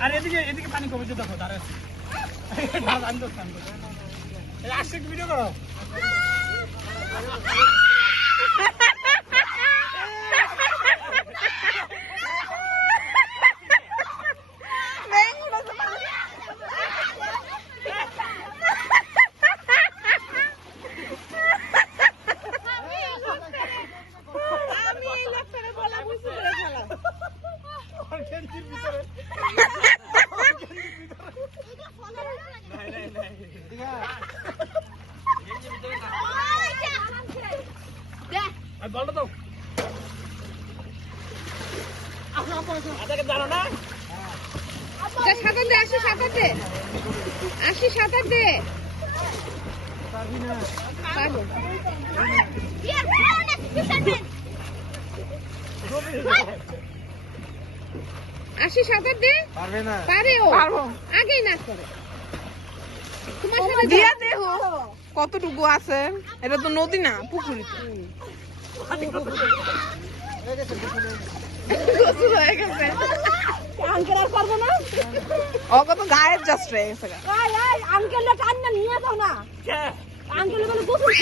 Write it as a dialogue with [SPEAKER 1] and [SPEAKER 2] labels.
[SPEAKER 1] আর এদিকে এদিকে পানি কমে যে দেখো দাঁড়ায় আসছে ভিডিও করো। বলটা দাও না
[SPEAKER 2] সাঁতার দে আসি সাঁতার দে। আসি সাঁতার দে আসি সাঁতার পারে ও।
[SPEAKER 3] পারব।
[SPEAKER 2] আগেই না করে।
[SPEAKER 3] দিয়া দেখো কতটুকু আছে? এটা তো নদী না পুকুর গোসল হয়ে গেছে
[SPEAKER 2] আঙ্কেল আর পারব না
[SPEAKER 3] ও কত গায়েব জাস্ট রয়ে গেছে আঙ্কেল
[SPEAKER 2] আয় আয় আঙ্কেল নিয়ে যাও না।
[SPEAKER 1] কে?
[SPEAKER 2] আঙ্কেল বলে গোসল